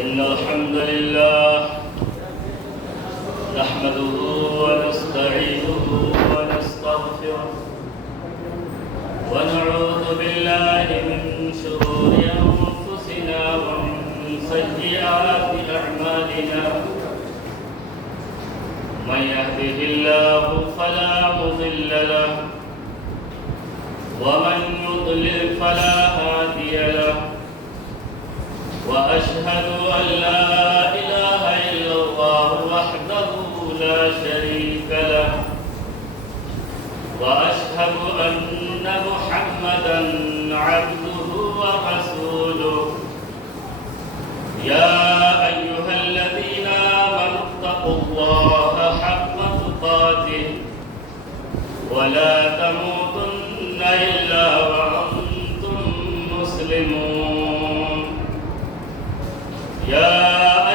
إن الحمد لله نحمده ونستعينه ونستغفره ونعوذ بالله من شرور أنفسنا ومن سيئات أعمالنا من يهده الله فلا مضل له ومن يضلل فلا هادي له وأشهد أن لا إله إلا الله وحده لا شريك له وأشهد أن محمدا عبده ورسوله يا أيها الذين آمنوا اتقوا الله حق تقاته ولا تموتن إلا وأنتم مسلمون يا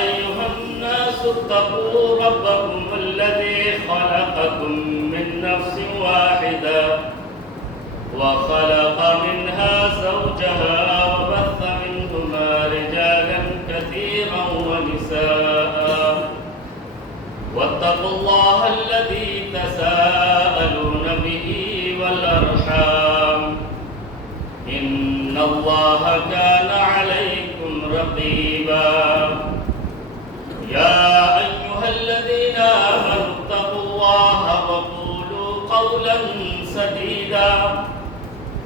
أيها الناس اتقوا ربكم الذي خلقكم من نفس واحدة وخلق منها زوجها وبث منهما رجالا كثيرا ونساء واتقوا الله الذي تساءلون به والأرحام إن الله كان عليكم رقيبا يا أيها الذين آمنوا اتقوا الله وقولوا قولا سديدا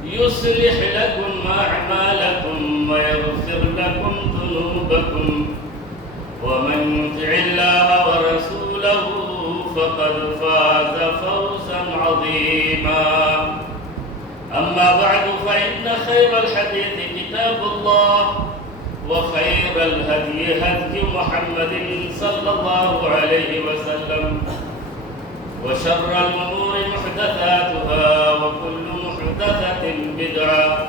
يصلح لكم أعمالكم ويغفر لكم ذنوبكم ومن يطع الله ورسوله فقد فاز فوزا عظيما أما بعد فإن خير الحديث كتاب الله وخير الهدي هدي محمد صلى الله عليه وسلم وشر الأمور محدثاتها وكل محدثة بدعة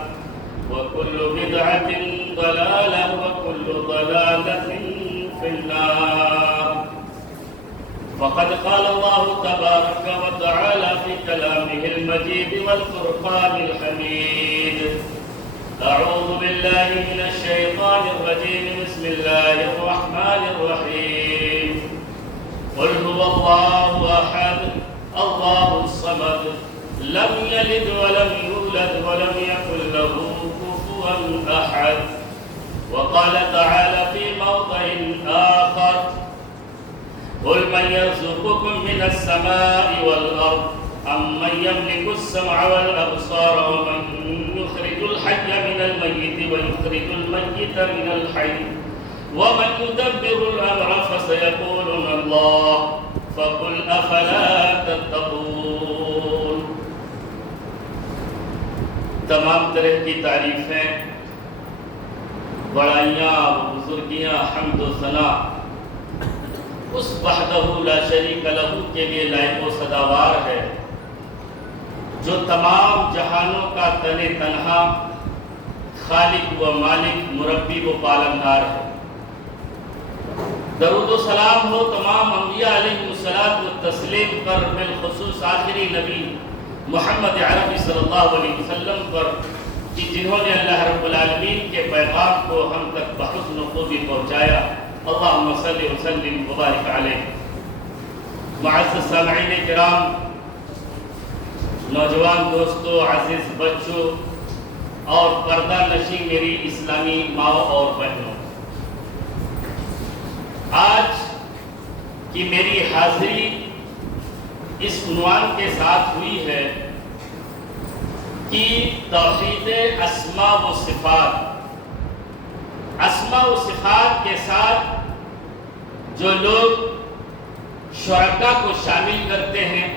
وكل بدعة ضلالة وكل ضلالة في النار فقد قال الله تبارك وتعالى في كلامه المجيد والفرقان الحميد أعوذ بالله من الشيطان الرجيم بسم الله الرحمن الرحيم قل هو الله أحد الله الصمد لم يلد ولم يولد ولم يكن له كفوا أحد وقال تعالى في موضع آخر قل من يرزقكم من السماء والأرض أم من يملك السمع والأبصار ومن يخرج الحي من الميت ويخرج الميت من الحي ومن يدبر الأمر فسيقولون الله فقل أفلا تتقون تمام طرح کی تعریفیں بڑائیاں بزرگیاں حمد و ثنا اس وحدہ لا شریک لہ کے لیے لائق و سزاوار ہے جو تمام جہانوں کا تن تنہا خالق و مالک مربی و پالنہار ہے۔ درود و سلام ہو تمام انبیاء علیہ الصلوۃ والتسلیم پر، بالخصوص آخری نبی محمد عربی صلی اللہ علیہ وسلم پر، کہ جنہوں نے اللہ رب العالمین کے پیغام کو ہم تک بحسن خوبی پہنچایا۔ اللہم صلی وسلم وبارک علیہ۔ معزز سامعین کرام، نوجوان دوستو، عزیز بچوں اور پردہ نشین میری اسلامی ماؤں اور بہنوں، آج کی میری حاضری اس عنوان کے ساتھ ہوئی ہے کہ توحید اسماء و صفات، اسماء و صفات کے ساتھ جو لوگ شرکا کو شامل کرتے ہیں،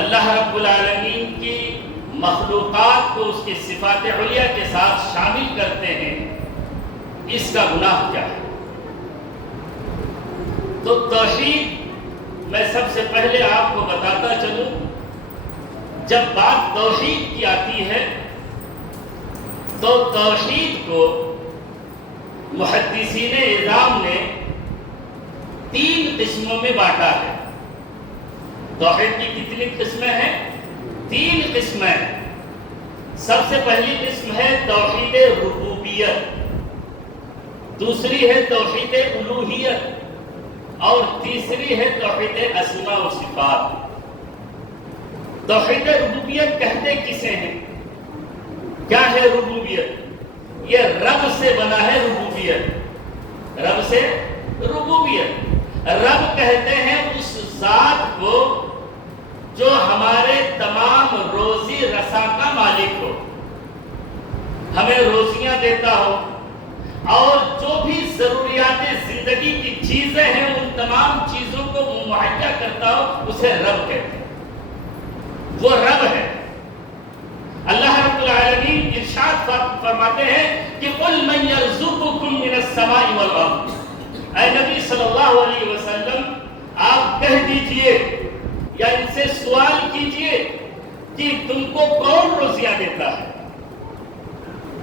اللہ رب العالمین کی مخلوقات کو اس کی صفات علیہ کے ساتھ شامل کرتے ہیں، اس کا گناہ کیا ہے؟ تو توحید میں سب سے پہلے آپ کو بتاتا چلوں، جب بات توحید کی آتی ہے تو توحید کو محدثین اعظام نے 3 قسموں میں بانٹا ہے۔ توحید کی کتنی قسمیں ہیں؟ 3 قسمیں۔ سب سے پہلی قسم ہے توحید ربوبیت، دوسری ہے توحید الوہیت اور تیسری ہے توحید اسماء و صفات۔ توحید ربوبیت کہتے کسے ہیں؟ کیا ہے ربوبیت؟ یہ رب سے بنا ہے ربوبیت، رب سے ربوبیت۔ رب کہتے ہیں اس ذات کو جو ہمارے تمام روزی رساں کا مالک ہو، ہمیں روزیاں دیتا ہو، اور جو بھی ضروریات زندگی کی چیزیں ہیں ان تمام چیزوں کو مہیا کرتا ہو، اسے رب کہتے ہیں۔ وہ رب ہے۔ اللہ رب العالمین ارشاد فرماتے ہیں کہ قل من یرزقکم من السماء والارض، اے نبی صلی اللہ علیہ وسلم آپ کہہ دیجئے یا ان سے سوال کیجئے کہ تم کو کون روزیاں دیتا ہے؟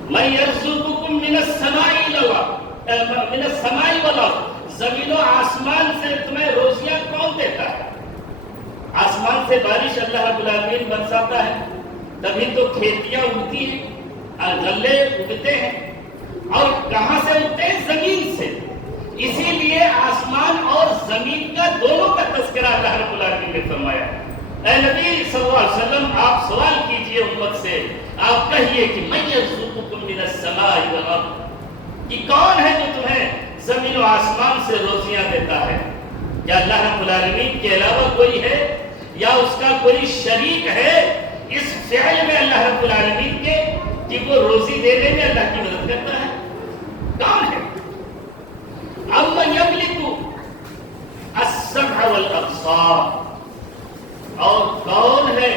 من یرزقکم من السماء والارض، زمین و آسمان سے تمہیں روزیاں کون دیتا ہے؟ آسمان سے بارش اللہ رب العالمین برساتا ہے، تبھی تو کھیتیاں اگتی ہیں، غلے اگتے ہیں، اور کہاں سے اگتے ہیں؟ زمین سے۔ اسی لیے آسمان اور زمین کا دونوں کا تذکرہ اللہ رب العالمین نے فرمایا۔ اے نبی صلی اللہ علیہ وسلم آپ سوال کیجئے امت سے، آپ کہیے کہ من یرزقکم من السماء والارض، کہ کون ہے جو تمہیں زمین و آسمان سے روزیاں دیتا ہے؟ کیا اللہ رب العالمین کے علاوہ کوئی ہے یا اس کا کوئی شریک ہے اس فعل میں اللہ رب العالمین کے کہ وہ روزی دینے میں اللہ کی مدد کرتا ہے؟ کون ہے؟ اَمَّن يَمْلِكُ السَّمْعَ وَالْأَبْصَارَ، اور کون ہے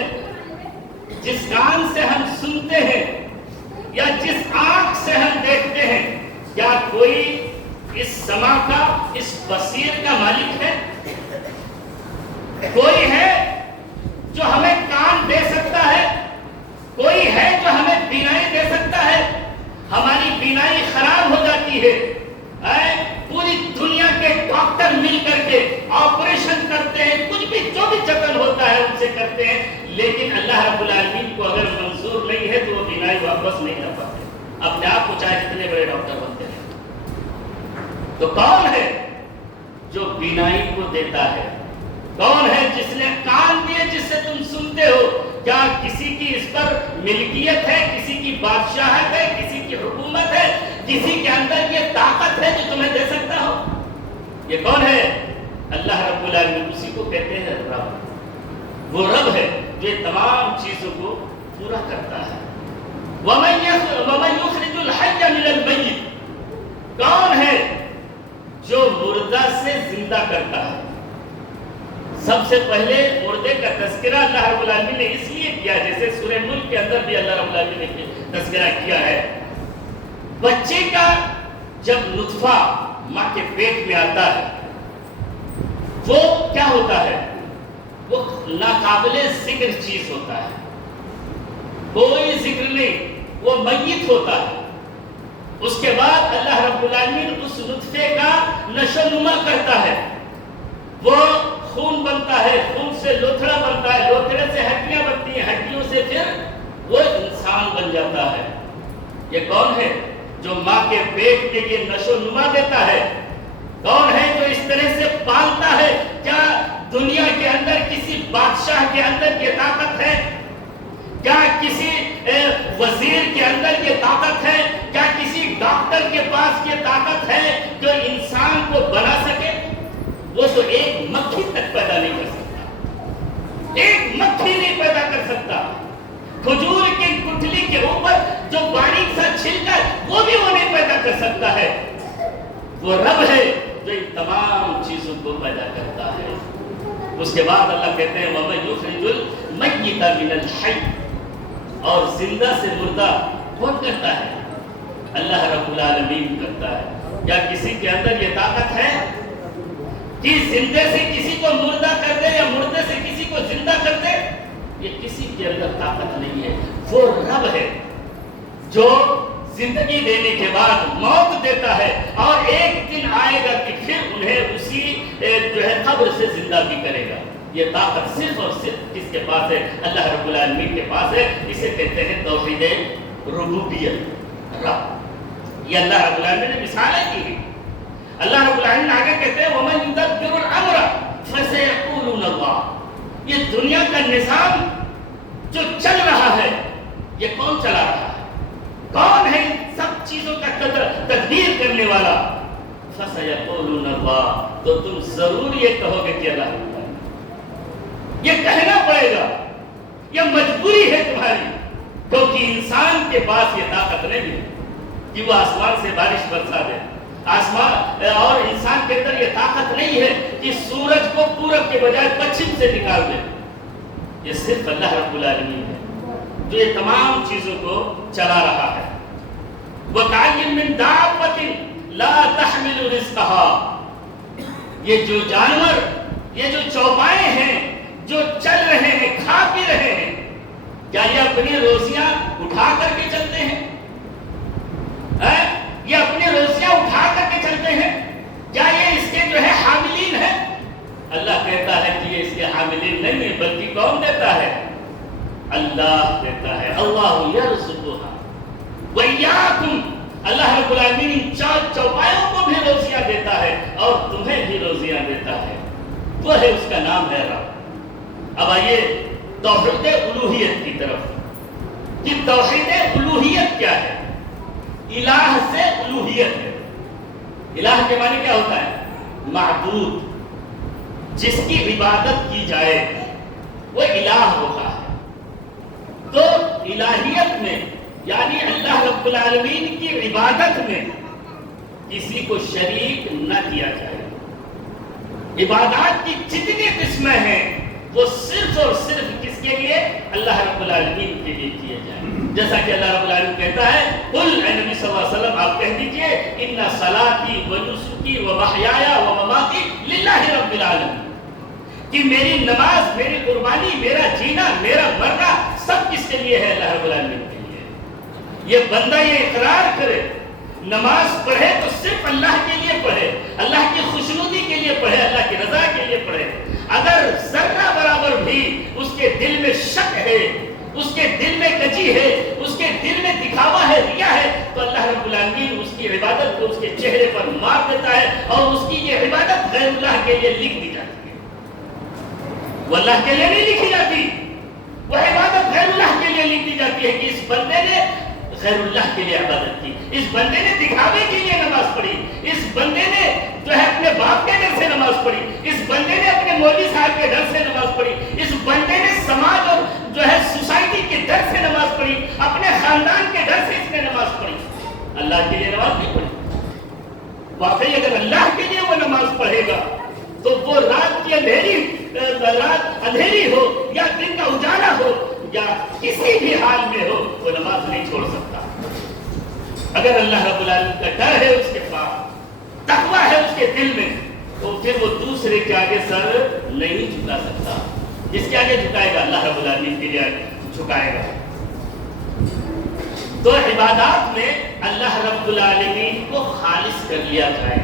جس کان سے ہم سنتے ہیں یا جس آنکھ سے ہم دیکھتے ہیں؟ کیا کوئی اس سماع کا، اس بصیر کا مالک ہے؟ کوئی ہے جو ہمیں کان دے سکتا ہے؟ کوئی ہے جو ہمیں بینائی دے سکتا ہے؟ ہماری بینائی خراب ہو جاتی ہے، پوری دنیا کے ڈاکٹر مل کر کے آپریشن کرتے ہیں، کچھ بھی جو بھی جتن ہوتا ہے ان سے کرتے ہیں، لیکن اللہ رب العالمین کو اگر منظور نہیں ہے تو وہ بینائی واپس نہیں لا پاتے، اپنے آپ کو چاہے جتنے بڑے ڈاکٹر بنتے ہیں۔ تو کون ہے جو بینائی کو دیتا ہے؟ کون ہے جس نے کان دیے جس سے تم سنتے ہو؟ کیا کسی کی اس پر ملکیت ہے؟ کسی کی بادشاہت ہے؟ کسی کی حکومت ہے؟ کسی کے اندر یہ طاقت ہے جو تمہیں دے سکتا ہو؟ یہ کون ہے؟ اللہ رب العالمین، اسی کو کہتے ہیں رب۔ وہ رب ہے جو تمام چیزوں کو پورا کرتا ہے۔ وَمَن يُخْرِجُ الْحَيَّ مِنَ الْمَيِّتِ، کون ہے جو مردہ سے زندہ کرتا ہے؟ سب سے پہلے مردے کا تذکرہ اللہ رب العالمین نے اس لیے کیا، جیسے سورہ ملک کے اندر بھی اللہ رب العالمین نے تذکرہ کیا ہے، بچے کا جب نطفہ ماں کے پیٹ میں آتا ہے وہ کیا ہوتا ہے؟ وہ ناقابل ذکر چیز ہوتا ہے، کوئی ذکر نہیں، وہ میت ہوتا ہے۔ اس کے بعد اللہ رب العالمین اس نطفے کا نشو نما کرتا ہے، وہ خون بنتا ہے، خون سے لوتھڑا بنتا ہے، لوتھڑے سے ہڈیاں بنتی ہیں، ہڈیوں سے پھر وہ انسان بن جاتا ہے۔ یہ کون ہے جو ماں کے پیٹ کے لیے نشو نما دیتا ہے؟ کون ہے جو اس طرح سے پالتا ہے؟ کیا دنیا کے اندر کسی بادشاہ کے اندر یہ طاقت ہے؟ کیا کسی وزیر کے اندر یہ طاقت ہے؟ کیا کسی ڈاکٹر کے پاس یہ طاقت ہے جو انسان کو بنا سکے؟ وہ تو ایک مکھی تک پیدا نہیں کر سکتا، ایک مکھی نہیں پیدا کر سکتا۔ کھجور کی گٹھلی کے اوپر جو باریک سا چھلکا ہے وہ بھی وہ نہیں پیدا کر سکتا ہے۔ وہ رب ہے جو ان تمام چیزوں کو پیدا کرتا ہے۔ اس کے بعد اللہ کہتے ہیں وَمَن يُخْرِجُ الْمَيِّتَ مِنَ الْحَيِّ، اور زندہ سے مردہ کون کرتا ہے؟ اللہ رب العالمین کرتا ہے۔ کیا کسی کے اندر یہ طاقت ہے کہ زندے سے کسی کو مردہ کر دے یا مردے سے کسی کو زندہ کر دے؟ یہ کسی کے اندر طاقت نہیں ہے۔ وہ رب ہے جو زندگی دینے کے بعد موت دیتا ہے، اور ایک دن آئے گا کہ پھر انہیں اسی جو ہے قبر سے زندہ بھی کرے گا۔ یہ طاقت صرف اور صرف کس کے پاس ہے؟ اللہ رب العالمین کے پاس ہے۔ اسے کہتے ہیں توحید ربوبیت، رب۔ یہ اللہ رب العالمین نے مثالیں کی ہیں. اللہ رب العالمین آگے کہتے ہیں وَمَنْ يُدَبِّرُ الْأَمْرَ فَسَيَقُولُونَ اللَّهُ. یہ دنیا کا نظام جو چل رہا ہے یہ کون چلا رہا ہے؟ کون ہے ان سب چیزوں کا تدبیر کرنے والا؟ فَسَيَقُولُونَ اللَّهُ. تو تم ضرور یہ کہو گے کہ اللہ رب العالمین. یہ کہنا پڑے گا، یہ مجبوری ہے تمہاری، کیونکہ انسان کے پاس یہ طاقت نہیں ہے کہ وہ آسمان سے بارش برسا دے. آسمان اور انسان کے اندر یہ طاقت نہیں ہے کہ سورج کو پورب کے بجائے پچھم سے نکال دے. یہ صرف اللہ رب العالمین ہے جو یہ تمام چیزوں کو چلا رہا ہے. وَكَأَيٍّ مِّن دَابَّةٍ لَا تَحْمِلُ رِزْقَهَا. یہ جو جانور، یہ جو چوپائے ہیں جو چل رہے ہیں، کھا پی رہے ہیں، کیا یہ اپنی روزیاں اٹھا کر کے چلتے ہیں؟ یہ اپنی روزیاں اٹھا کر کے چلتے ہیں؟ کیا یہ اس کے جو ہے حاملین ہیں؟ اللہ کہتا ہے کہ یہ اس کے حاملین نہیں ہے، بلکہ کون دیتا ہے؟ اللہ دیتا ہے. اللہ یرزقها وإیاکم. اللہ رب العالمین چوپایوں کو بھی روزیاں دیتا ہے اور تمہیں بھی روزیاں دیتا ہے. وہ ہے، اس کا نام ہے رب. اب آئیے توحید الوہیت کی طرف کہ توحید الوہیت کیا ہے؟ الہ سے الوہیت ہے. الہ کے معنی کیا ہوتا ہے؟ معبود، جس کی عبادت کی جائے وہ الہ ہوتا ہے. تو الہیت میں یعنی اللہ رب العالمین کی عبادت میں کسی کو شریک نہ کیا جائے. عبادات کی جتنی قسمیں ہیں وہ صرف اور صرف کس کے لیے؟ اللہ رب العالمین کے لیے کیے جائیں. جیسا کہ اللہ رب العالمین کہتا ہے قل اے نبی صلی اللہ علیہ وسلم آپ کہہ دیجئے ان صلاتی و نسکی و محیایا و مماتی للہ رب العالمین. کہ میری نماز، میری قربانی، میرا جینا، میرا مرنا سب کس کے لیے ہے؟ اللہ رب العالمین کے لیے. یہ بندہ یہ اقرار کرے، نماز پڑھے تو صرف اللہ کے لیے پڑھے، اللہ کی خوشنودی کے لیے پڑھے، اللہ کی رضا کے لیے پڑھے. اگر ذرہ برابر بھی اس کے دل میں شک ہے، اس کے دل میں کجی ہے، اس کے دل میں دکھاوا ہے، ریا ہے، تو اللہ رب العالمین اس کی عبادت کو اس کے چہرے پر مار دیتا ہے اور اس کی یہ عبادت غیر اللہ کے لیے لکھ دی جاتی ہے. وہ اللہ کے لیے نہیں لکھی جاتی، وہ عبادت غیر اللہ کے لیے لکھ دی جاتی ہے کہ اس بندے نے غیر اللہ کے لیے عبادت کی، اس بندے نے دکھاوے کے لیے نماز پڑھی، اس بندے نے جو ہے اپنے باپ کے ڈر سے نماز پڑھی، اس بندے نے اپنے مولوی صاحب کے ڈر سے نماز پڑھی، اس بندے نے سماج اور جو ہے سوسائٹی کے ڈر سے نماز پڑھی، اپنے خاندان کے ڈر سے اس نے نماز پڑھی. اللہ کے لیے نماز نہیں پڑھی. واقعی اگر اللہ کے لیے وہ نماز پڑھے گا تو وہ رات کی اندھیری ہو یا دن کا اجالا ہو یا کسی بھی حال میں ہو وہ نماز نہیں چھوڑ سکتا. اگر اللہ رب العالمین کا ڈر ہے اس کے پاس، تقویٰ ہے اس کے دل میں، تو پھر وہ دوسرے کے آگے سر نہیں جھکا سکتا. جس کے آگے جھکائے گا اللہ رب العالمین کے لیے جھکائے گا. تو عبادات میں اللہ رب العالمین کو خالص کر لیا جائے.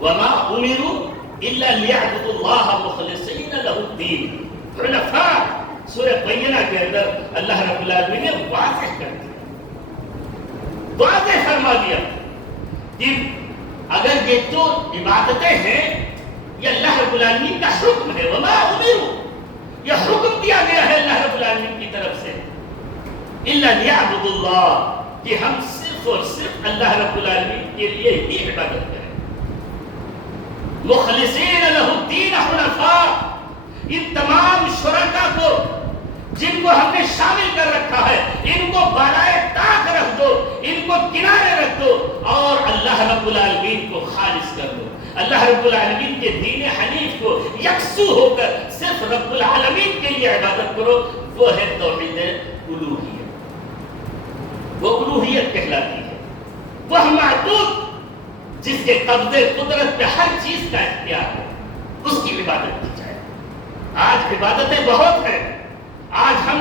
وما امروا الا ليعبدوا الله مخلصين له الدين. حنفاء سورہ بینہ کے اندر اللہ رب العالمین نے واضح کر دیا، واضح فرما دیا کہ اگر یہ جو عبادتیں ہیں یہ اللہ رب العالمین کا حکم ہے. وما امروا، یہ حکم دیا گیا ہے اللہ رب العالمین کی طرف سے، الا ليعبدوا الله، کہ ہم صرف اور صرف اللہ رب العالمین کے لیے ہی عبادت کریں. مخلصین لہ الدین حنفاء، ان تمام شرکا کو جن کو ہم نے شامل کر رکھا ہے ان کو بالائے طاق رکھ دو، ان کو کنارے رکھ دو اور اللہ رب العالمین کو خالص کر دو. اللہ رب العالمین کے دین حنیف کو یکسو ہو کر صرف رب العالمین کے لیے عبادت کرو. وہ ہے توحید الوہیت. وہ الوہیت کہلاتی ہے. وہ معبود جس کے قبضے قدرت پہ ہر چیز کا اختیار ہے، اس کی عبادت کی جائے. آج عبادتیں بہت ہیں. آج ہم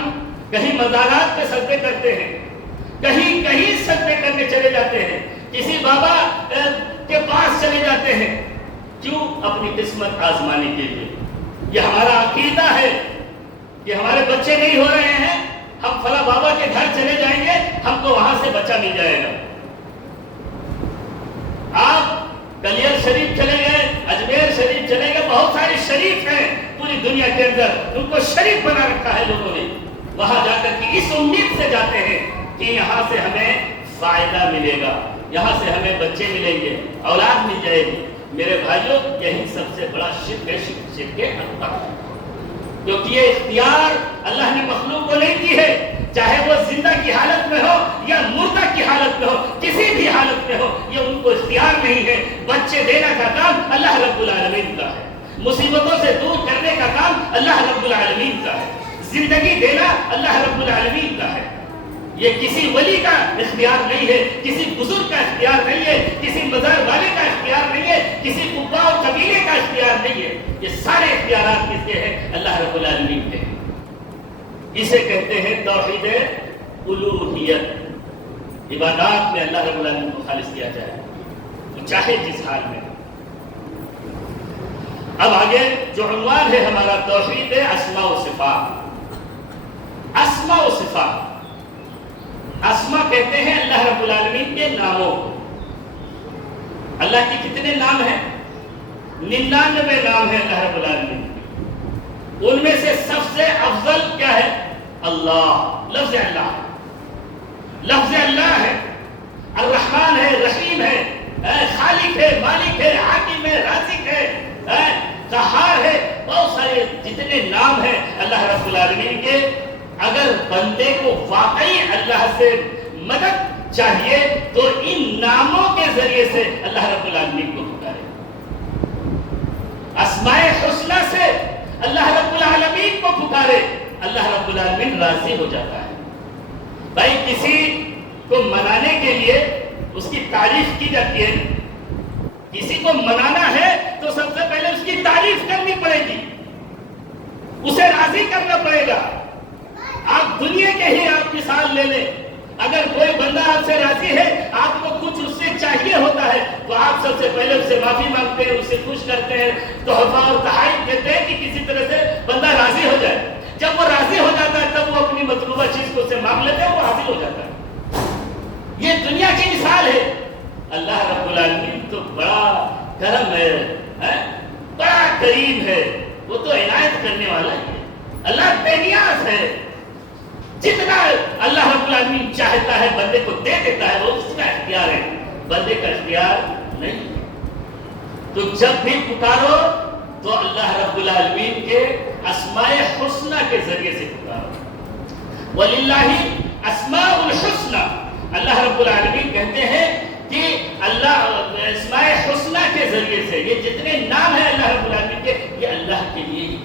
کہیں مزارات پہ سجدے کرتے ہیں، کہیں سجدے کرنے چلے جاتے ہیں، کسی بابا کے پاس چلے جاتے ہیں. کیوں؟ اپنی قسمت آزمانے کے لیے. یہ ہمارا عقیدہ ہے کہ ہمارے بچے نہیں ہو رہے ہیں، ہم فلاں بابا کے گھر چلے جائیں گے، ہم کو وہاں سے بچہ مل جائے گا. دنیا کے اندر ان کو شریک بنا رکھا ہے لوگوں نے، وہاں جا کر کے اس امید سے جاتے ہیں کہ یہاں سے ہمیں فائدہ ملے گا، یہاں سے ہمیں بچے ملیں گے، اولاد مل جائے گی۔ میرے بھائیوں، یہی سب سے بڑا شرک ہے، شرک اکبر، کیونکہ یہ اختیار اللہ نے مخلوق کو نہیں دی ہے، چاہے وہ زندہ کی حالت میں ہو یا مردہ کی حالت میں ہو، کسی بھی حالت میں ہو، یہ ان کو اختیار نہیں ہے۔ بچے دینا کا کام اللہ رب العالمین کا ہے، مصیبتوں سے دور کرنے کا کام اللہ رب العالمین کا ہے، زندگی دینا اللہ رب العالمین کا ہے۔ یہ کسی ولی کا اختیار نہیں ہے، کسی بزرگ کا اختیار نہیں ہے، کسی مزار والے کا اختیار نہیں ہے، کسی قبا اور قبیلے کا اختیار نہیں ہے۔ یہ سارے اختیارات کس کے ہیں؟ اللہ رب العالمین کے ہیں۔ اسے کہتے ہیں توحید الوہیت، عبادات میں اللہ رب العالمین کو خالص کیا جائے، وہ چاہے جس حال میں۔ اب آگے جو عنوان ہے ہمارا توحید اسماء و صفات۔ اسماء و صفات، اسماء کہتے ہیں اللہ رب العالمین کے ناموں کو۔ اللہ کے کتنے نام ہیں؟ 99 نام ہیں اللہ رب العالمین کے۔ ان میں سے سب سے افضل کیا ہے؟ اللہ، لفظ اللہ، لفظ اللہ ہے، الرحمن ہے، رحیم ہے، خالق ہے، مالک ہے، حاکم ہے، رازق ہے، قہار ہے، بہت سارے جتنے نام ہیں اللہ رب العالمین کے۔ اگر بندے کو واقعی اللہ سے مدد چاہیے تو ان ناموں کے ذریعے سے اللہ رب العالمین کو پکارے، اسماء حسنی سے اللہ رب العالمین کو پکارے، اللہ رب العالمین راضی ہو جاتا ہے۔ بھائی کسی کو منانے کے لیے اس کی تعریف کی جاتی ہے، کسی کو منانا ہے تو سب سے پہلے اس کی تعریف کرنی پڑے گی، اسے راضی کرنا پڑے گا۔ آپ دنیا کے ہی آپ مثال لے لیں، اگر کوئی بندہ آپ سے راضی ہے، آپ کو کچھ اس سے چاہیے ہوتا ہے تو آپ سب سے پہلے اس سے معافی مانگتے ہیں، اسے خوش کرتے ہیں، تحفہ اور تحائف دیتے ہیں کہ کسی طرح سے بندہ راضی ہو جائے۔ جب وہ راضی ہو جاتا ہے تب وہ اپنی مطلوبہ چیز کو اسے مانگ لیتے ہیں، وہ حاصل ہو جاتا ہے۔ یہ دنیا کی مثال ہے۔ اللہ رب العالمین تو بڑا کرم ہے، بڑا کریم ہے، وہ تو عنایت کرنے والا ہے، اللہ بے نیاز ہے۔ جتنا اللہ رب العالمین چاہتا ہے بندے کو دے دیتا ہے، وہ اس کا اختیار ہے، بندے کا اختیار نہیں۔ تو جب بھی پکارو تو اللہ رب العالمین کے اسماء حسنی کے ذریعے سے پکارو۔ وَلِلَّهِ اسماء الحسنی، اللہ رب العالمین کہتے ہیں کہ اللہ اسماء حسنی کے ذریعے سے، یہ جتنے نام ہیں اللہ رب العالمین کے، یہ اللہ کے لیے ہی۔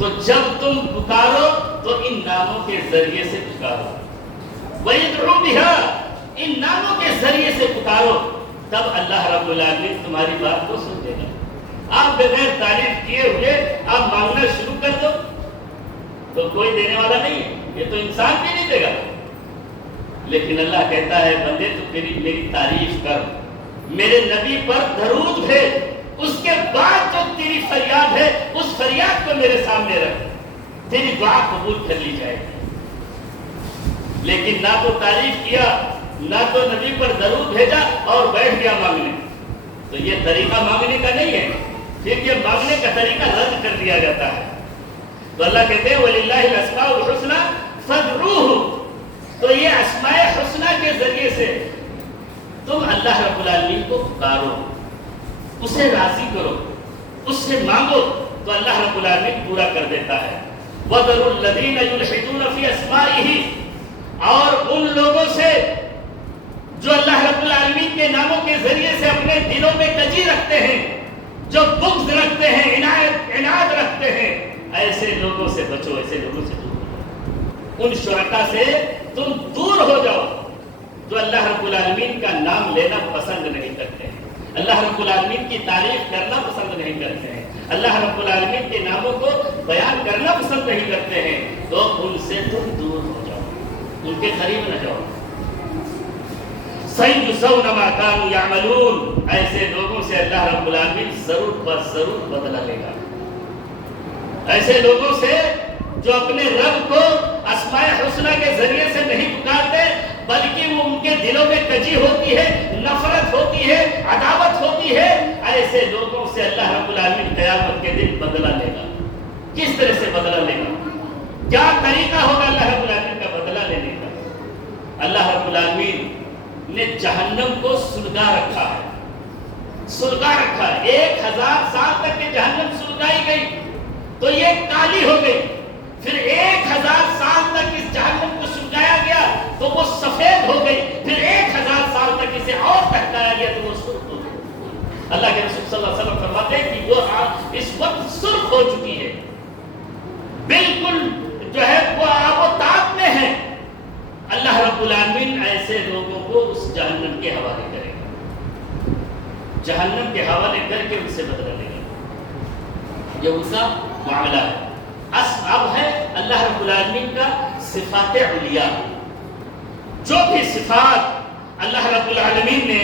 تو جب تم پکارو تو ان ناموں کے ذریعے سے پکارو، وَيَدْعُو بِهَا، ان ناموں کے ذریعے سے پکارو، تب اللہ رب العالمین تمہاری بات کو سن دے گا۔ آپ بغیر تعریف کیے ہوئے آپ مانگنا شروع کر دو تو کوئی دینے والا نہیں ہے، یہ تو انسان بھی نہیں دے گا۔ لیکن اللہ کہتا ہے بندے تو میری تعریف کر، میرے نبی پر درود بھیج، اس کے بعد جو تیری فریاد ہے اس فریاد کو میرے سامنے رکھ، تیری دعا قبول کر لی جائے گی۔ لیکن نہ تو تعریف کیا، نہ تو نبی پر درود بھیجا اور بیٹھ گیا مانگنے، تو یہ طریقہ مانگنے کا نہیں ہے، پھر یہ مانگنے کا طریقہ رد کر دیا جاتا ہے۔ تو اللہ کہتے ہیں وَلِلَّهِ الْأَسْمَاءُ الْحُسْنَى فَادْعُوهُ، تو یہ اسماء حسنی کے ذریعے سے تم اللہ رب العالمین کو پکارو، اسے راضی کرو، اس سے مانگو تو اللہ رب العالمین پورا کر دیتا ہے۔ وَذَرُوا الَّذِينَ يُلْحِدُونَ فِي أَسْمَائِهِ، اور ان لوگوں سے جو اللہ رب العالمین کے ناموں کے ذریعے سے اپنے دلوں میں کجی رکھتے ہیں، جو بغض رکھتے ہیں، عناد رکھتے ہیں، ایسے لوگوں سے بچو، ایسے لوگوں سے دور ہو جاؤ، ان شرکا سے تم دور ہو جاؤ جو اللہ رب العالمین کا نام لینا پسند نہیں کرتے ہیں، اللہ رب العالمین کی تعریف کرنا پسند نہیں کرتے ہیں، اللہ رب العالمین کے ناموں کو بیان کرنا پسند نہیں کرتے ہیں، تو ان سے تم دور ہو جاؤ، ان کے قریب نہ جاؤ۔ سَيُجْزَوْنَ مَا كَانُوا يَعْمَلُونَ، ایسے لوگوں سے اللہ رب العالمین ضرور پر ضرور بدلہ لے گا۔ ایسے لوگوں سے جو اپنے رب کو اسماء حسنی کے ذریعے سے نہیں پکارتے بلکہ وہ ان کے دلوں میں کجی ہوتی ہے، نفرت ہوتی ہے، عداوت ہوتی ہے، ایسے لوگوں سے اللہ رب العالمین قیامت کے دن بدلہ لے گا۔ کس طرح سے بدلہ لینا، کیا طریقہ ہوگا اللہ رب العالمین کا بدلہ لینے کا؟ اللہ رب العالمین نے جہنم کو سلگا رکھا ہے، سلگا رکھا ہے۔ 1000 سال تک کہ جہنم سلگائی گئی تو یہ کالی ہو گئی، پھر 1000 سال تک اس جہنم کو سلگایا گیا تو وہ سفید ہو گئی، پھر 1000 سال تک اسے اور ٹھکایا گیا تو وہ سرخ ہو گئی۔ اللہ کے رسول صلی اللہ علیہ وسلم فرماتے ہیں کہ وہ آگ اس وقت سرخ ہو چکی ہے، بالکل جو ہے وہ آب و تاب میں ہے۔ اللہ رب العالمین ایسے لوگوں کو اس جہنم کے حوالے کرے گا، جہنم کے حوالے کر کے ان سے بدلہ لے گا۔ یہ ان کا معاملہ ہے۔ اب ہے اللہ رب العالمین کا صفات علیہ، جو بھی صفات اللہ رب العالمین نے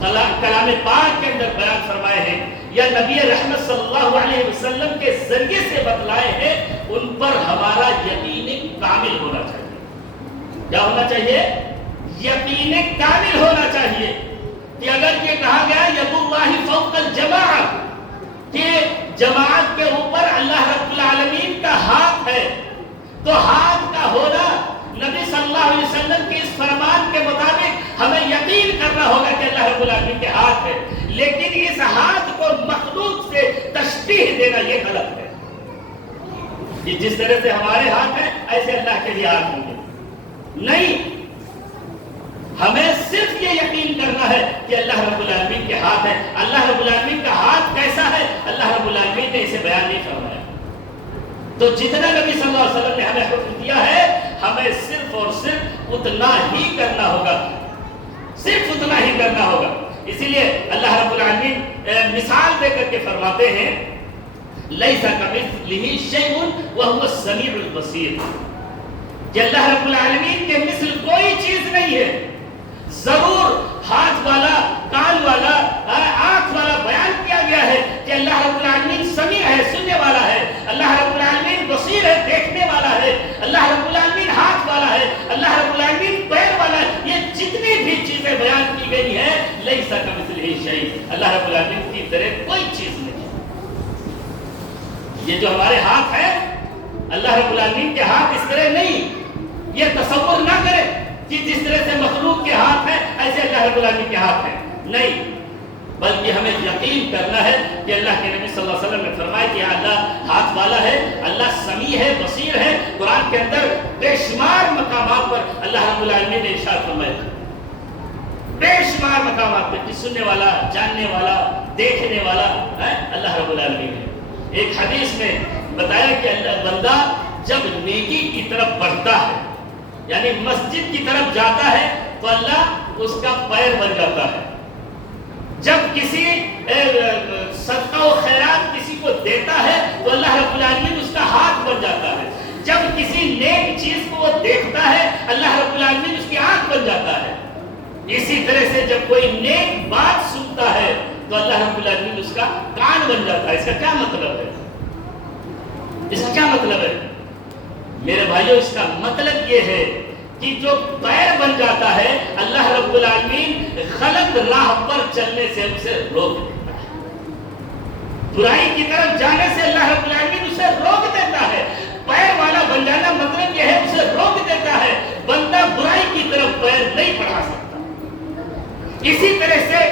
کلام پاک کے اندر بیان فرمائے ہیں یا نبی رحمت صلی اللہ علیہ وسلم کے ذریعے سے بتلائے ہیں، ان پر ہمارا یقین کامل ہونا چاہیے۔ کیا ہونا چاہیے؟ یقین کامل ہونا چاہیے کہ اگر یہ کہا گیا ید اللہ فوق الجماع کہ جماعت کے اوپر اللہ رب العالمین کا ہاتھ ہے، تو ہاتھ کا ہونا نبی صلی اللہ علیہ وسلم کے اس فرمان کے مطابق ہمیں یقین کرنا ہوگا کہ اللہ رب العالمین کے ہاتھ ہے، لیکن اس ہاتھ کو مخلوق سے تشبیہ دینا یہ غلط ہے کہ جس طرح سے ہمارے ہاتھ ہیں ایسے اللہ کے بھی ہاتھ ہوں گے۔ نہیں، ہمیں صرف یہ یقین کرنا ہے کہ اللہ رب العالمین کے ہاتھ ہے۔ اللہ رب العالمین کا ہاتھ کیسا ہے اللہ رب العالمین نے اسے بیان نہیں فرمایا، تو جتنا نبی صلی اللہ علیہ وسلم نے ہمیں حکم دیا ہے ہمیں صرف اور صرف اتنا ہی کرنا ہوگا، صرف اتنا ہی کرنا ہوگا۔ اسی لیے اللہ رب العالمین مثال دے کر کے فرماتے ہیں لیس کمثلہ شیء وہو السمیع البصیر، کہ اللہ رب العالمین کے مثل کوئی چیز نہیں ہے۔ ضرور ہاتھ والا، کان والا، آنکھ والا بیان کیا گیا ہے کہ اللہ رب العالمین سمیع ہے، سننے والا ہے، اللہ رب العالمین بصیر ہے، دیکھنے والا ہے، اللہ رب العالمین ہاتھ والا ہے، اللہ رب العالمین پیر والا ہے۔ یہ جتنی بھی چیزیں بیان کی گئی ہیں لیس کمثلہ شیء، اللہ رب العالمین کی طرح کوئی چیز نہیں۔ یہ جو ہمارے ہاتھ ہے اللہ رب العالمین کے ہاتھ اس طرح نہیں، یہ تصور نہ کرے کہ جس طرح سے مخلوق کے ہاتھ ہے ایسے اللہ رب العالمین کے ہاتھ ہے، نہیں، بلکہ ہمیں یقین کرنا ہے کہ اللہ کے نبی صلی اللہ علیہ وسلم نے فرمایا کہ اللہ ہاتھ والا ہے، اللہ سمیع ہے، بصیر ہے۔ قرآن کے اندر بے شمار مقامات پر اللہ رب العالمین نے ارشاد فرمایا، بے شمار مقامات پر کہ سننے والا، جاننے والا، دیکھنے والا اللہ رب العالمین ہے۔ ایک حدیث میں بتایا کہ اللہ بندہ جب نیکی کی طرف بڑھتا ہے یعنی مسجد کی طرف جاتا ہے تو اللہ اس کا پیر بن جاتا ہے، جب کسی صدقہ و خیرات کسی کو دیتا ہے تو اللہ رب العالمین اس کا ہاتھ بن جاتا ہے، جب کسی نیک چیز کو وہ دیکھتا ہے اللہ رب العالمین اس کی آنکھ بن جاتا ہے۔ اسی طرح سے جب کوئی نیک بات سنتا ہے تو اللہ رب العالمین اس کا کان بن جاتا ہے۔ اس کا کیا مطلب ہے؟ اس کا کیا مطلب ہے میرے بھائیوں؟ اس کا مطلب یہ ہے کہ جو پیر بن جاتا ہے اللہ رب العالمین غلط راہ پر چلنے سے اسے روک دیتا ہے، برائی کی طرف جانے سے اللہ رب العالمین اسے روک دیتا ہے۔ پیر والا بن جانا مطلب یہ ہے اسے روک دیتا ہے، بندہ برائی کی طرف پیر نہیں بڑھا سکتا۔ اسی طرح سے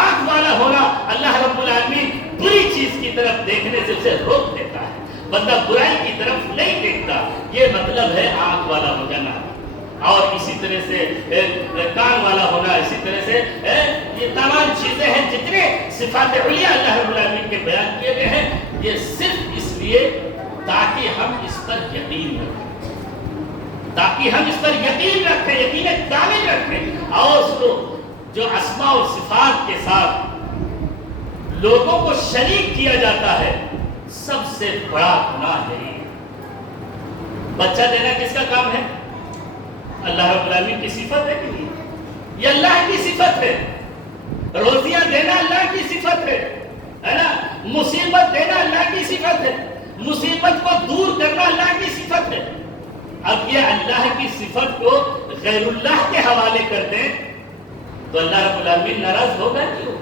آنکھ والا ہونا اللہ رب العالمین بری چیز کی طرف دیکھنے سے اسے روک دیتا ہے، بندہ برائی کی طرف نہیں دیکھتا۔ یہ مطلب ہے آنکھ والا ہو جانا۔ اور اسی طرح سے کان والا ہونا، اسی طرح سے یہ تمام چیزیں ہیں، جتنے صفات علیہ اللہ رب العالمین کے بیان کیے گئے ہیں، یہ صرف اس لیے تاکہ ہم اس پر یقین رکھیں، تاکہ ہم اس پر یقین رکھیں، یقین کامل رکھیں۔ اور جو اسماء و صفات کے ساتھ لوگوں کو شریک کیا جاتا ہے، سب سے بڑا گناہ یہی ہے۔ بچہ دینا کس کا کام ہے؟ اللہ رب العالمین کی صفت ہے کہ نہیں؟ یہ اللہ کی صفت ہے۔ روزیاں دینا اللہ کی صفت ہے نا؟ مصیبت دینا اللہ کی صفت ہے، مصیبت کو دور کرنا اللہ کی صفت ہے۔ اب یہ اللہ کی صفت کو غیر اللہ کے حوالے کر دیں تو اللہ رب العالمین ناراض ہوگا کیوں؟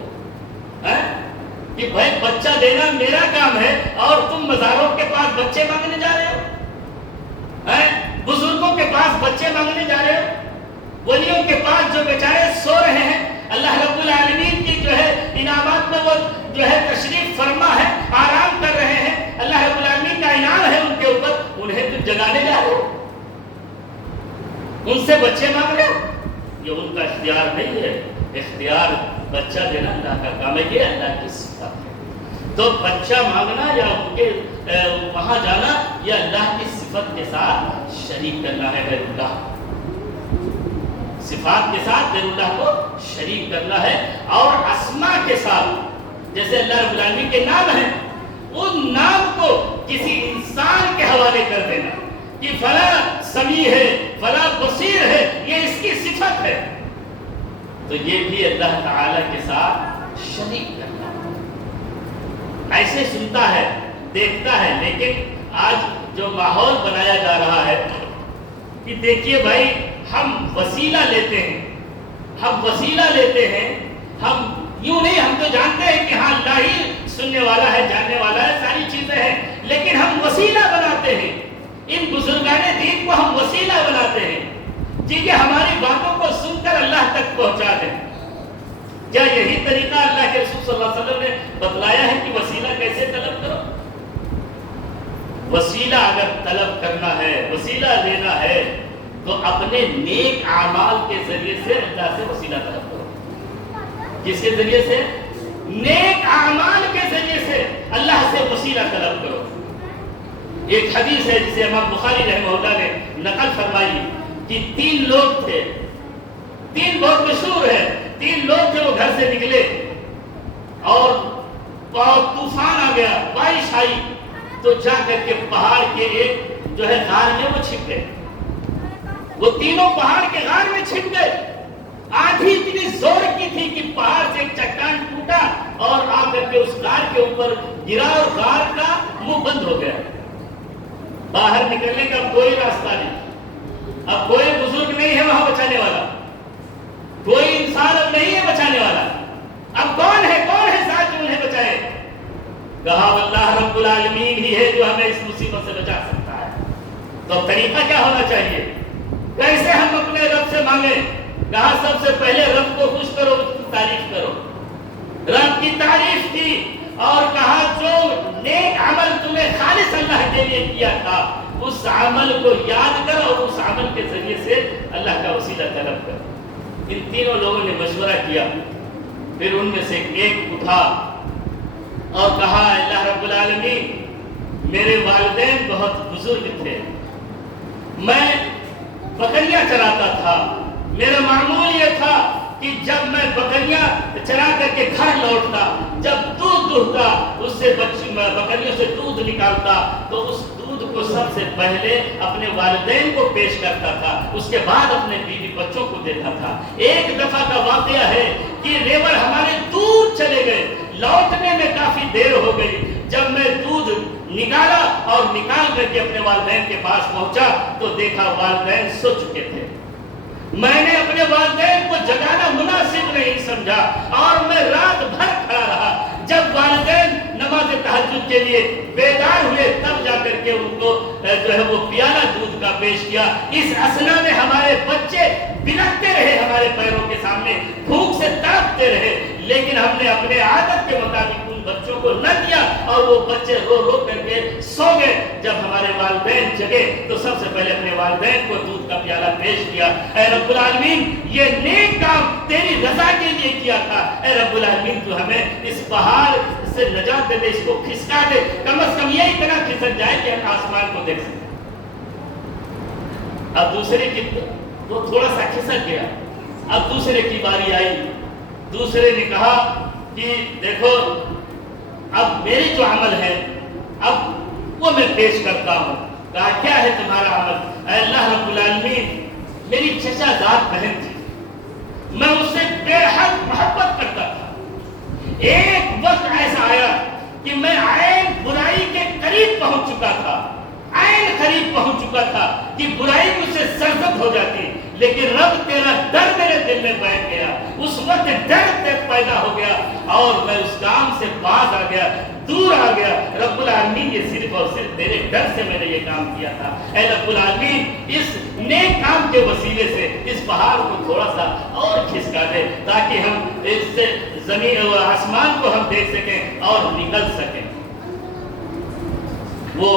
کہ بھائی بچہ دینا میرا کام ہے اور تم مزاروں کے پاس بچے مانگنے جا رہے ہو، بزرگوں کے پاس بچے مانگنے جا رہے ہو، ولیوں کے پاس جو بیچارے سو رہے ہیں، اللہ رب العالمین کی جو ہے انعامات میں وہ جو ہے تشریف فرما ہے، آرام کر رہے ہیں، اللہ رب العالمین کا انعام ہے ان کے اوپر، انہیں تو جگانے جا رہے ہو، ان سے بچے مانگ رہے ہو۔ یہ ان کا اختیار نہیں ہے، اختیار بچہ دینا اللہ کا کام ہے، یہ اللہ کی صفت ہے۔ تو بچہ مانگنا یا ان کے وہاں جانا یہ اللہ کی صفت کے ساتھ شریک کرنا ہے، غیر اللہ صفات کے ساتھ غیر اللہ کو شریک کرنا ہے، اور اسماء کے ساتھ جیسے اللہ رب العالمین کے نام ہیں ان نام کو کسی انسان کے حوالے کر دینا کہ فلاں سمیع ہے، فلاں بصیر ہے، یہ اس کی صفت ہے، تو یہ بھی اللہ تعالی کے ساتھ شریک کرنا ہے۔ ایسے سنتا ہے، دیکھتا ہے، لیکن آج جو ماحول بنایا جا رہا ہے کہ دیکھیے بھائی ہم وسیلہ لیتے ہیں، ہم وسیلہ لیتے ہیں، ہم یوں نہیں، ہم تو جانتے ہیں کہ ہاں اللہ ہی سننے والا ہے، جاننے والا ہے، ساری چیزیں ہیں، لیکن ہم وسیلہ بناتے ہیں، ان بزرگان دین کو ہم وسیلہ بناتے ہیں کہ ہماری باتوں کو سن کر اللہ تک پہنچا دیں۔ کیا یہی طریقہ اللہ کے رسول صلی اللہ علیہ وسلم نے بتلایا ہے کہ وسیلہ کیسے طلب کرو؟ وسیلہ اگر طلب کرنا ہے، وسیلہ لینا ہے تو اپنے نیک اعمال کے ذریعے سے اللہ سے وسیلہ طلب کرو۔ کس کے ذریعے سے؟ نیک اعمال کے ذریعے سے اللہ سے وسیلہ طلب کرو۔ ایک حدیث ہے جسے امام بخاری رحمہ اللہ نے نقل فرمائی کہ تین لوگ تھے، تین بہت مشہور ہے، تین لوگ تھے، وہ گھر سے نکلے اور طوفان آ گیا، بارش آئی، تو جا کر کے پہاڑ کے ایک جو ہے غار میں وہ چھپ گئے، وہ تینوں پہاڑ کے غار میں چھپ گئے۔ آندھی اتنی زور کی تھی کہ پہاڑ سے ایک چٹان ٹوٹا اور آ کر کے اس غار کے اوپر گرا اور غار کا منہ بند ہو گیا، باہر نکلنے کا کوئی راستہ نہیں، اب کوئی بزرگ نہیں ہے وہاں بچانے والا، کوئی انسان اب نہیں ہے بچانے والا، اب کون ہے ساتھ جو انہیں بچائے؟ کہا اللہ رب العالمین ہی ہے جو ہمیں اس مصیبت سے بچا سکتا ہے۔ تو طریقہ کیا ہونا چاہیے؟ کیسے ہم اپنے رب سے مانگیں؟ کہا سب سے پہلے رب کو خوش کرو، اس کی تعریف کرو، رب کی تعریف کی، اور کہا جو نیک عمل تمہیں خالص اللہ کے لیے کیا تھا اس عمل کو یاد کر اور اس عمل کے ذریعے سے اللہ کا وسیلہ طلب کر۔ ان تینوں لوگوں نے مشورہ کیا، پھر ان میں سے ایک اٹھا اور کہا اللہ رب العالمین میرے والدین بہت بزرگ تھے، میں بکریاں چراتا تھا، میرا معمول یہ تھا کہ جب میں بکریاں چرا کر کے گھر لوٹتا، جب دودھ دہتا، اس سے بکریوں سے دودھ نکالتا تو اس دودھ کو سب سے پہلے اپنے والدین کو پیش کرتا تھا، اس کے بعد اپنے بیوی بچوں کو دیتا تھا۔ ایک دفعہ کا واقعہ ہے کہ ریوڑ ہمارے دور چلے گئے، لوٹنے میں کافی دیر ہو گئی، جب میں دودھ نکالا اور نکال کر کے اپنے والدین کے پاس پہنچا تو دیکھا والدین سو چکے تھے۔ میں نے اپنے والدین کو جگانا مناسب نہیں سمجھا اور میں رات بھر کھڑا رہا، جب والدین نماز تہجد کے لیے بیدار ہوئے تب جا کر کے ان کو جو ہے وہ پیالہ دودھ کا پیش کیا۔ اس اثنا میں ہمارے بچے بلکتے رہے ہمارے پیروں کے سامنے، بھوک سے تڑپتے رہے، لیکن ہم نے اپنے عادت کے مطابق ان بچوں کو نہ دیا اور وہ بچے رو رو کر کے سو گئے۔ جب ہمارے والدین جگے تو سب سے پہلے اپنے والدین کو دودھ کا پیالہ پیش کیا۔ اے رب العالمین یہ نیک کام تیری رضا کے لیے کیا تھا، اے رب العالمین تو ہمیں اس پہاڑ سے نجات دے دے، اس کو کھسکا دے، کم از کم یہی طرح کھسک جائے کہ ہم آسمان کو دیکھ سکیں۔ اب دوسرے کی وہ تھوڑا سا کھسک گیا، اب دوسرے کی باری آئی، دوسرے نے کہا کہ دیکھو اب میری جو عمل ہے اب وہ میں پیش کرتا ہوں۔ کہا کیا ہے تمہارا عمل؟ اے اللہ رب العالمین میری چچا زاد بہن تھی، میں اس سے بے حد محبت کرتا تھا، ایک وقت ایسا آیا کہ میں عین برائی کے قریب پہنچ چکا تھا، عین قریب پہنچ چکا تھا کہ برائی مجھ سے سرزد ہو جاتی، لیکن رب تیرا ڈر میرے دل میں بیٹھ گیا، اس وقت ڈر پیدا ہو گیا اور میں اس کام سے باز آ گیا، دور آ گیا۔ رب العالمین یہ صرف اور صرف تیرے ڈر سے میں نے یہ کام کیا تھا۔ اے رب العالمین اس نیک کام کے وسیلے سے اس پہاڑ کو تھوڑا سا اور کھسکا دے تاکہ ہم اس سے زمین و آسمان کو ہم دیکھ سکیں اور نکل سکیں۔ وہ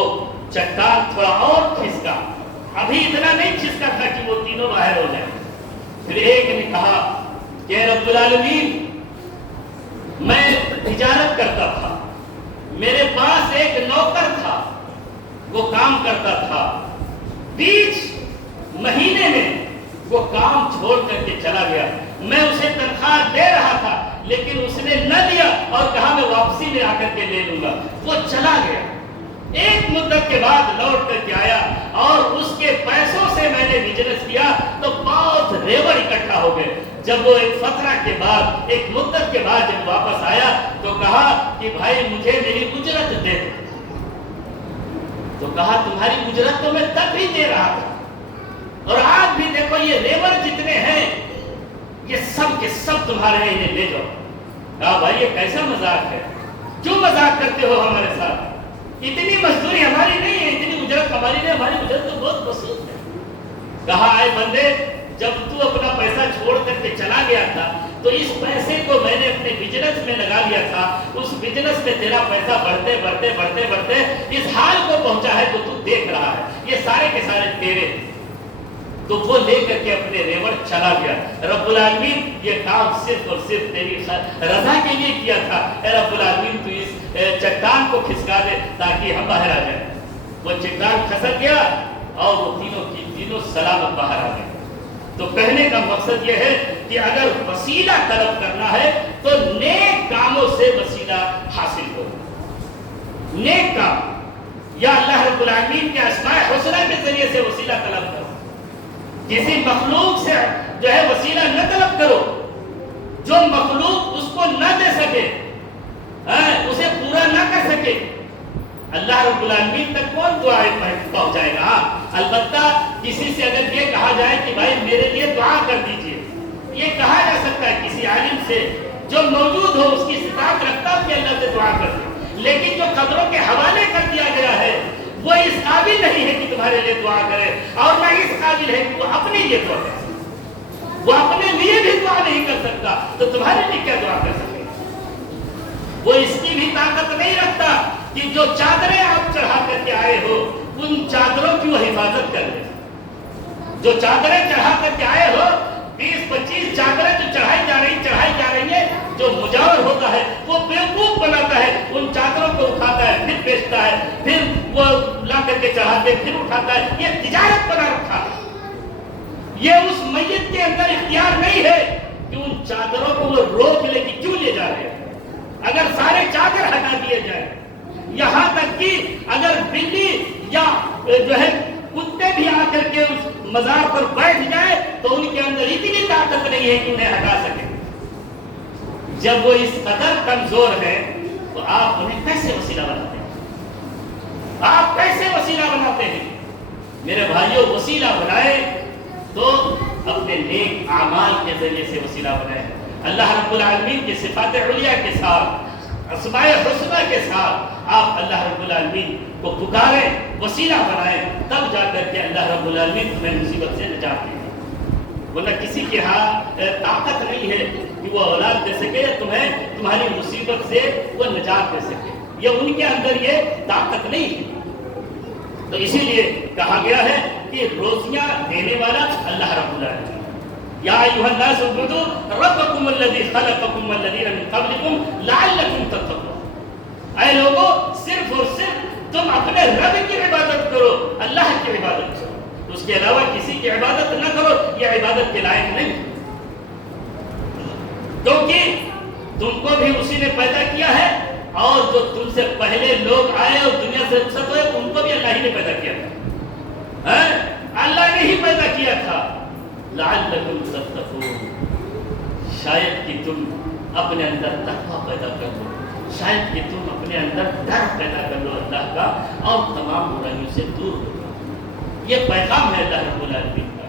چٹان تھوڑا اور کھسکا، ابھی اتنا نہیں کھسکا تھا کہ وہ تینوں باہر ہو جائیں۔ پھر ایک نے کہا کہ اے رب العالمین میں تجارت کرتا تھا، میرے پاس ایک نوکر تھا، وہ کام کرتا تھا، بیچ مہینے میں وہ کام چھوڑ کر کے چلا گیا، میں اسے تنخواہ دے رہا تھا لیکن اس نے نہ لیا اور کہا میں واپسی میں آ کر کے لے لوں گا، وہ چلا گیا۔ ایک مدت کے بعد لوٹ کر کے آیا اور اس کے پیسوں سے میں نے بزنس کیا تو بہت ریوڑ اکٹھا ہو گئے۔ جب وہ ایک فترہ کے بعد، ایک مدت کے بعد جب واپس آیا تو کہا کہ بھائی مجھے میری اجرت دے دو۔ تو کہا تمہاری اجرت تو میں تب بھی دے رہا تھا اور آج بھی دیکھو یہ ریوڑ جتنے ہیں یہ سب کے سب تمہارے ہیں، انہیں لے جاؤ۔ کہا بھائی یہ کیسا مذاق ہے، کیوں مذاق کرتے ہو ہمارے ساتھ؟ اتنی مزدوری ہماری نہیں ہے، اتنی اجرت ہماری نہیں، ہماری اجرت تو بہت بسیط ہے۔ کہا اے بندے جب تو اپنا پیسہ چھوڑ کر کے چلا گیا تھا تو اس پیسے کو میں نے اپنے بزنس میں لگا لیا تھا، اس بزنس میں تیرا پیسہ بڑھتے بڑھتے بڑھتے بڑھتے اس حال کو پہنچا ہے تو دیکھ رہا ہے، یہ سارے کے سارے تیرے۔ تو وہ لے کر کے اپنے ریوڑ چلا گیا۔ رب العالمین یہ کام صرف اور صرف تیری رضا کے لیے کیا تھا۔ اے رب العالمین تو اس چٹان کو کھسکا دے تاکہ ہم باہر آ جائیں۔ وہ چٹان کھسک گیا اور وہ تینوں کی تینوں سلامت باہر آ گئے۔ تو کہنے کا مقصد یہ ہے کہ اگر وسیلہ طلب کرنا ہے تو نیک کاموں سے وسیلہ حاصل ہو۔ نیک کام یا اللہ رب العالمین کے اسماء حسنہ کے ذریعے سے وسیلہ طلب کرو، کسی مخلوق سے جو ہے وسیلہ نہ طلب کرو، جو مخلوق اس کو نہ دے سکے، اسے پورا نہ کر سکے، اللہ رب العالمین تک کون دعائیں پہنچائے گا؟ البتہ کسی سے اگر یہ کہا جائے کہ بھائی میرے لیے دعا کر دیجئے، یہ کہا جا سکتا ہے کسی عالم سے جو موجود ہو، اس کی استطاعت رکھتا ہو کہ اللہ سے دعا کر دے، لیکن جو قبروں کے حوالے کر دیا گیا ہے وہ اس قابل نہیں ہے کہ تمہارے لیے دعا کرے، اور نہ اس قابل ہے کہ وہ اپنے لیے دعا کرے۔ وہ اپنے لیے بھی دعا نہیں کر سکتا تو تمہارے لیے کیا دعا کر سکے؟ وہ اس کی بھی طاقت نہیں رکھتا کہ جو چادریں آپ چڑھا کر کے آئے ہو ان چادروں کی وہ حفاظت کر لے۔ جو چادریں چڑھا کر کے آئے ہو 20-25 چادریں جو چڑھائی جا رہی ہے، جو مجاور ہوتا ہے وہ بیوقوف بناتا ہے، ان چادروں کو اٹھاتا ہے پھر بیچتا ہے، پھر وہ لا کر کے چڑھاتے پھر اٹھاتا ہے، یہ تجارت بنا رکھا ہے۔ یہ اس میت کے اندر اختیار نہیں ہے کہ ان چادروں کو وہ روک لے کہ کیوں لے جا رہے ہیں۔ اگر سارے چادر ہٹا دیے جائیں، یہاں تک کہ اگر بلی یا جو ہے کتے بھی آ کر کے اس مزار پر بیٹھ جائے تو ان کے اندر اتنی طاقت نہیں ہے کہ انہیں ہٹا سکے۔ جب وہ اس قدر کمزور ہے تو آپ انہیں کیسے وسیلہ بناتے ہیں؟ آپ کیسے وسیلہ بناتے ہیں؟ میرے بھائیوں، وسیلہ بنائے تو اپنے نیک اعمال کے ذریعے سے وسیلہ بنائے، اللہ رب العالمین کی صفات علیہ کے ساتھ، اسماء حسنہ کے ساتھ آپ اللہ رب العالمین کو پکاریں، وسیلہ بنائیں، تب جا کر کے اللہ رب العالمین تمہیں مصیبت سے نجات دے گا۔ ورنہ کسی کے ہاں طاقت نہیں ہے کہ وہ اولاد دے سکے، تمہیں تمہاری مصیبت سے وہ نجات دے سکے، یہ ان کے اندر یہ طاقت نہیں ہے۔ تو اسی لیے کہا گیا ہے کہ روزیاں دینے والا اللہ رب العالمین۔ یا ایھا الناس اعبدوا ربکم الذی خلقکم والذین من قبلکم لعلکم تتقون۔ اے لوگوں، صرف اور صرف تم اپنے رب کی عبادت کرو، اللہ کی عبادت کرو، اس کے علاوہ کسی کی عبادت نہ کرو، یہ عبادت کے لائق نہیں، کیونکہ تم کو بھی اسی نے پیدا کیا ہے اور جو تم سے پہلے لوگ آئے اور دنیا سے رخصت ہوئے ان کو بھی اللہ ہی نے پیدا کیا تھا، اللہ نے ہی پیدا کیا تھا۔ لعلکم تتقون، شاید کہ تم اپنے اندر تقویٰ پیدا کر لو، شاید کہ تم اپنے اندر ڈر پیدا کر لو اللہ کا اور تمام برائیوں سے دور ہو جاؤ۔ یہ پیغام ہے اللہ رب العالمین کا،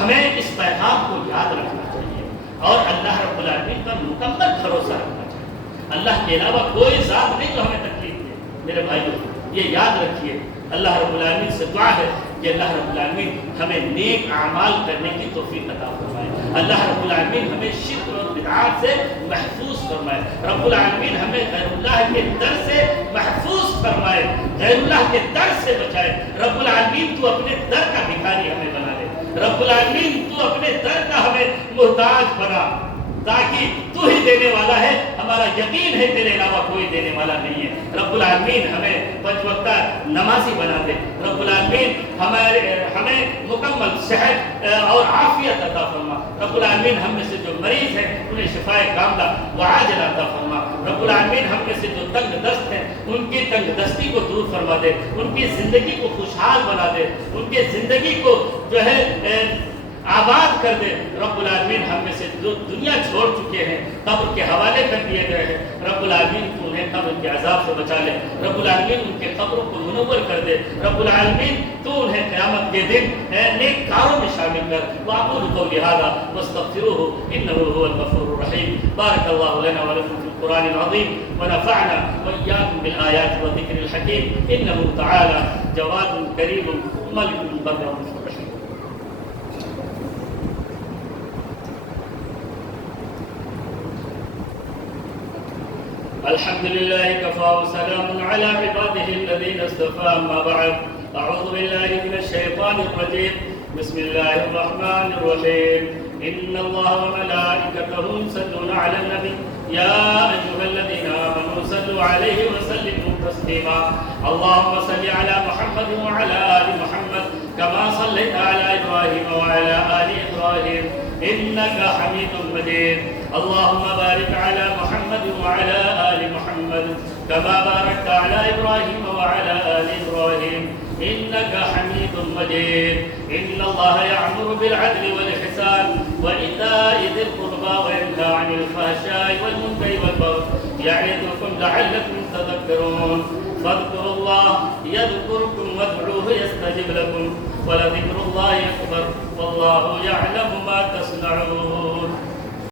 ہمیں اس پیغام کو یاد رکھنا چاہیے، اور اللہ رب العالمین پر مکمل بھروسہ رکھنا چاہیے۔ اللہ کے علاوہ کوئی ذات نہیں جو ہمیں تکلیف دے۔ میرے بھائیوں یہ یاد رکھیے، اللہ رب العالمین سے دعا ہے کہ اللہ رب العالمین ہمیں نیک اعمال کرنے کی توفیق عطا فرمائے۔ اللہ رب العالمین ہمیں شرک اور بدعات سے محفوظ فرمائے۔ رب العالمین ہمیں غیر اللہ کے در سے محفوظ فرمائے، غیر اللہ کے در سے بچائے۔ رب العالمین تو اپنے در کا بھکاری ہمیں بنا لے، رب العالمین تو اپنے در کا ہمیں محتاج بنا، تاکہ تو ہی دینے والا ہے، ہمارا یقین ہے تیرے علاوہ کوئی دینے والا نہیں ہے۔ رب العالمین ہمیں پنج وقتہ نمازی بنا دے، رب العالمین ہمیں مکمل صحت اور عافیت عطا فرما۔ رب العالمین ہم میں سے جو مریض ہیں انہیں شفائے کاملہ وعاجلہ عطا فرما۔ رب العالمین ہم میں سے جو تنگ دست ہیں ان کی تنگ دستی کو دور فرما دے، ان کی زندگی کو خوشحال بنا دے، ان کی زندگی کو جو ہے آباد کر دے۔ رب العالمین ہم میں سے جو دنیا چھوڑ چکے ہیں، قبر کے حوالے کر دیے گئے ہیں، رب العالمین تو انہیں قبر کے عذاب سے بچا لے، رب العالمین ان کے قبروں کو منور کر دے، رب العالمین تو انہیں قیامت کے دن نیک کاروں میں شامل کر۔ وأقول قولي هذا واستغفروه إنه هو الغفور الرحيم۔ بارك الله لنا ولكم في القرآن العظيم ونفعنا وإياكم بالآيات والذكر الحكيم، إنه تعالى جواد كريم ملك بر رحيم۔ الحمد لله كفى وسلام على عباده الذين اصطفى، أما بعد، أعوذ بالله من الشيطان الرجيم، بسم الله الرحمن الرحيم، إن الله وملائكته يصلون على النبي يا أيها الذين آمنوا صلوا عليه وسلموا تسليما، اللهم صل على محمد وعلى آل محمد كما صليت على إبراهيم وعلى آل إبراهيم إنك حميد مجيد، اللهم بارك على محمد وعلى آل محمد كما باركت على إبراهيم وعلى آل إبراهيم إنك حميد مجيد، إن الله يأمر بالعدل والإحسان وإيتاء ذي القربى وينهى عن الفحشاء والمنكر والبغي يعظكم لعلكم تذكرون، فاذكروا الله يذكركم وادعوه يستجب لكم ولذكر الله أكبر والله يعلم ما تصنعون۔